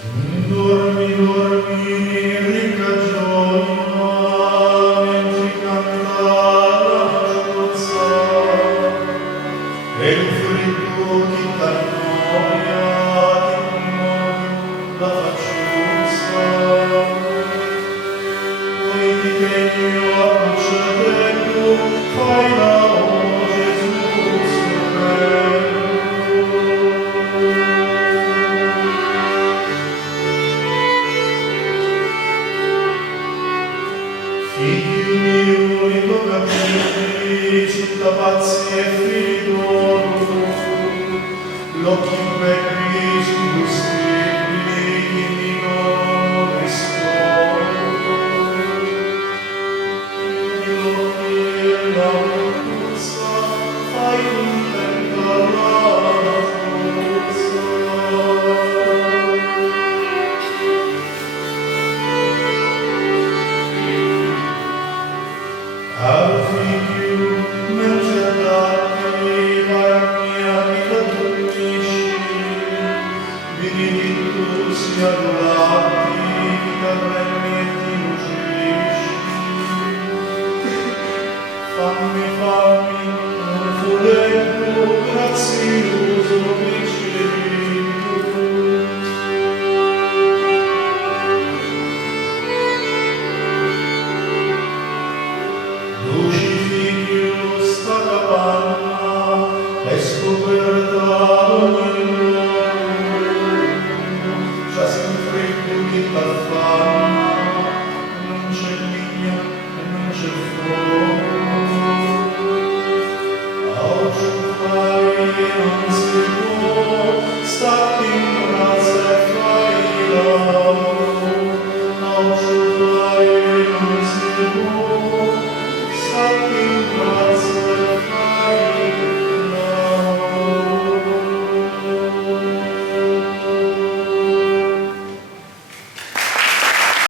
Dormi, dormi, rica gioia, mentre cantava la sciolza, e il freddo che t'annoia, di nuovo la facciuzza. Poi ti tegno a concederlo, fai la Gesù stupendo. Figlio mio, li tocca capelli, tutta pazzi e fili d'oro, l'occhio belli,